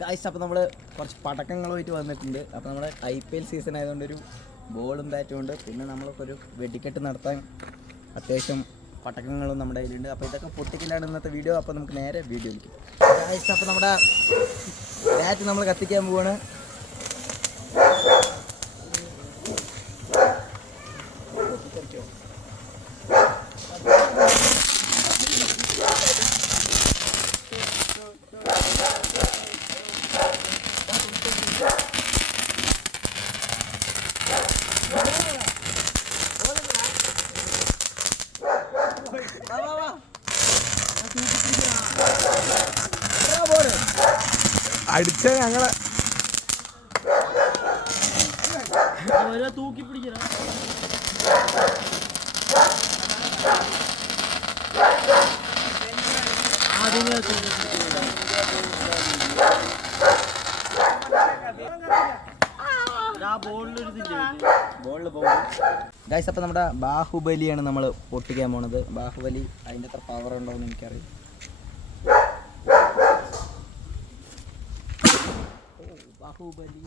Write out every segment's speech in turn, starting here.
Guys അപ്പോൾ നമ്മൾ കുറച്ച് പടക്കങ്ങളുമായിട്ട് വന്നിട്ടുണ്ട്. അപ്പോൾ നമ്മുടെ IPL സീസൺ ആയതുകൊണ്ട് ഒരു ബോളും ബാറ്റും ഉണ്ട്. പിന്നെ നമ്മൾക്കൊരു വെടിക്കെട്ട് നടത്താൻ അത്യാവശ്യം പടക്കങ്ങളും നമ്മുടെ കയ്യിലുണ്ട്. അപ്പോൾ ഇതൊക്കെ പൊട്ടിക്കലാണ് ഇന്നത്തെ വീഡിയോ. അപ്പോൾ നമുക്ക് നേരെ വീഡിയോയിലേക്ക്. ഗായ്സ് അപ്പോൾ നമ്മുടെ ബാറ്റ് നമ്മൾ കത്തിക്കാൻ പോവാണ്. അടിച്ച ഞങ്ങളെ തൂക്കി പിടിക്കണ ബോളിൽ പോകും. ഗൈസ് അപ്പോൾ നമ്മുടെ ബാഹുബലിയാണ് നമ്മൾ പൊട്ടിക്കാൻ പോണത്. ബാഹുബലി അതിൻ്റെ അത്ര പവർ ഉണ്ടോ എന്ന് എനിക്കറിയാം. ബാഹുബലി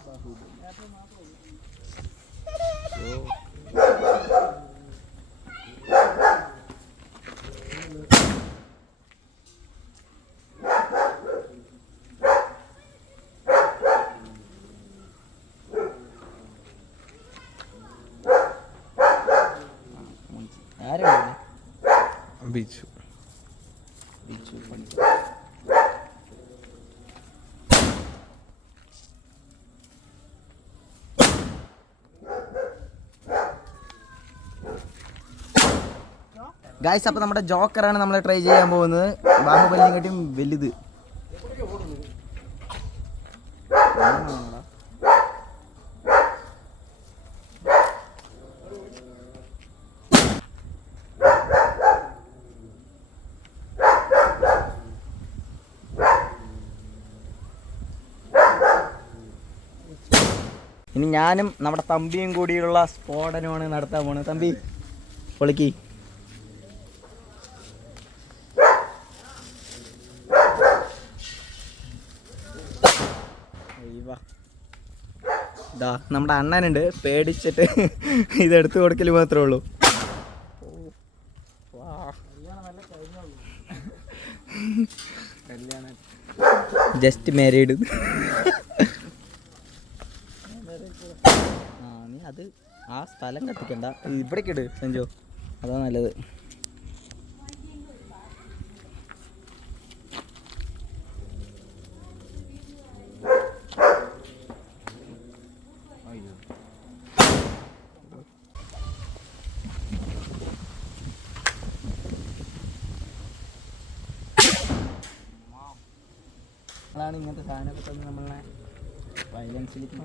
ആരാണ് ബീച്ചു ഗായ്സ് അപ്പോൾ നമ്മുടെ ജോക്കറാണ് നമ്മൾ ട്രൈ ചെയ്യാൻ പോകുന്നത്. ബാഹുബലിനെക്കാട്ടും വലുത്. ഇനി ഞാനും നമ്മുടെ തമ്പിയും കൂടിയുള്ള സ്ഫോടനമാണ് നടത്താൻ പോകുന്നത്. തമ്പി പൊളിക്ക്. ഇതാ നമ്മുടെ അണ്ണനുണ്ട്, പേടിച്ചിട്ട് ഇതെടുത്ത് കൊടുക്കൽ മാത്രമേ ഉള്ളൂ. Just married. നീ അത് ആ സ്ഥലം കത്തിക്കണ്ട, ഇവിടേക്ക് ഇട് സഞ്ജു, അതാ നല്ലത്. ാണ് ഇങ്ങനത്തെ സാധനമൊക്കെ തന്നെ നമ്മളെ വയലൻസിലേക്ക്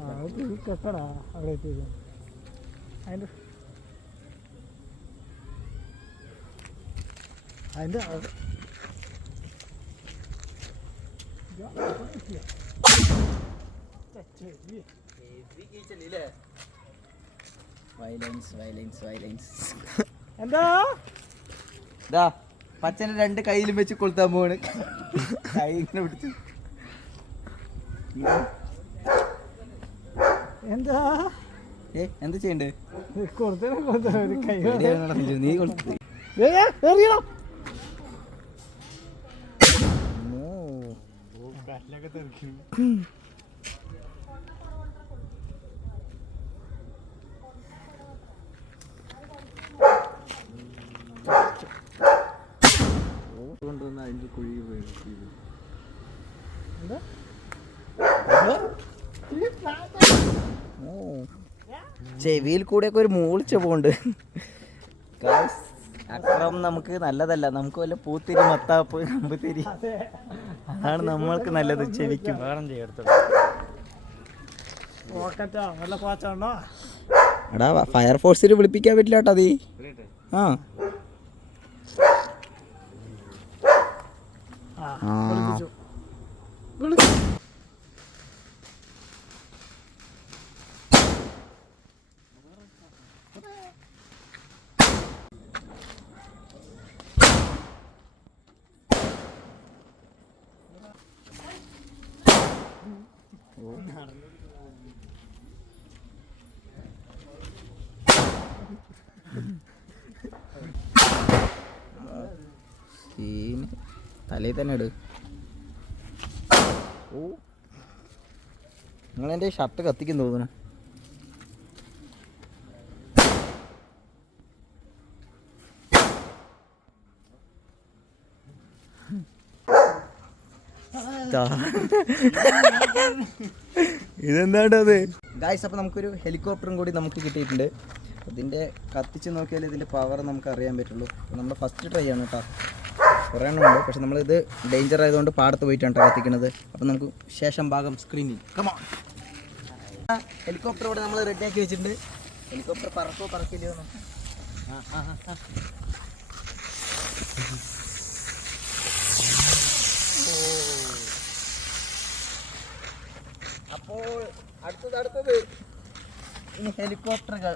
വയലൻസ് എന്താ ഇതാ പച്ചനെ 2 കയ്യിലും വെച്ച് കൊളുത്താൻ പോവാണ്. കൈ ഇങ്ങനെ പിടിച്ച് എന്താ എന്താ ചെയ്യണ്ടേ? നീ കൊടുത്തു കൊണ്ടുവന്ന് അതിൻ്റെ കുഴി പോയി. എന്താ ചെവിയിൽ കൂടെയൊക്കെ ഒരു മൂളിച്ച പോണ്ട്. അക്രം നമുക്ക് നല്ലതല്ല. നമുക്ക് വല്ല പൂത്തിരി, മത്താപ്പ്, കമ്പുത്തിരി അതാണ് നമ്മൾക്ക് നല്ലത് ചെവിക്കും. എടാ ഫയർഫോഴ്സിൽ വിളിപ്പിക്കാൻ പറ്റില്ല കേട്ടോ അതീ. ആ തലയിൽ തന്നെ ഇട്. ഓ നിങ്ങളെൻ്റെ ഷർട്ട് കത്തിക്കും തോന്നുന്നു. ഇതെന്താണ്ടത് ഗായ്സ്? അപ്പോൾ നമുക്കൊരു ഹെലികോപ്റ്ററും കൂടി നമുക്ക് കിട്ടിയിട്ടുണ്ട്. ഇതിൻ്റെ കത്തിച്ച് നോക്കിയാൽ ഇതിൻ്റെ പവർ നമുക്ക് അറിയാൻ പറ്റുള്ളൂ. നമ്മൾ ഫസ്റ്റ് ട്രൈ ആണ് കേട്ടോ. കുറേ എണ്ണം ഉണ്ട്, പക്ഷെ നമ്മളിത് ഡേഞ്ചർ ആയതുകൊണ്ട് പാടത്ത് പോയിട്ടാണ് കേട്ടോ കത്തിക്കുന്നത്. അപ്പം നമുക്ക് ശേഷം ഭാഗം സ്ക്രീനിൽ കമോൺ. ഹെലികോപ്റ്റർ ഇവിടെ നമ്മൾ റെഡിയാക്കി വെച്ചിട്ടുണ്ട്. ഹെലികോപ്റ്റർ പറക്കില്ലയോ? അപ്പോൾ അടുത്തത് ഇനി ഹെലികോപ്റ്ററുകൾ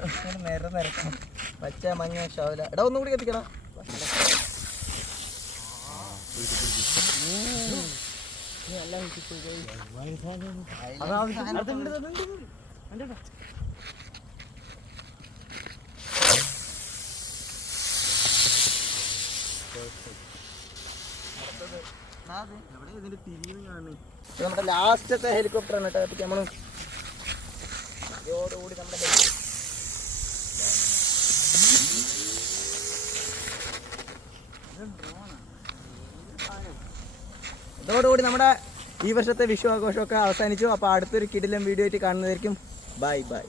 നിരക്കണം. പച്ച മഞ്ഞ ഷാവില. എടാ ഒന്നുകൂടി കത്തിക്കണം. നമ്മുടെ ലാസ്റ്റത്തെ ഹെലികോപ്റ്റർ ആണ് കേട്ടോ. നമ്മൾ ഇതോടുകൂടി നമ്മുടെ ഈ വർഷത്തെ വിഷു ആഘോഷമൊക്കെ അവസാനിച്ചു. അപ്പോൾ അടുത്തൊരു കിടിലൻ വീഡിയോ ആയിട്ട് കാണുന്നതായിരിക്കും. Bye bye.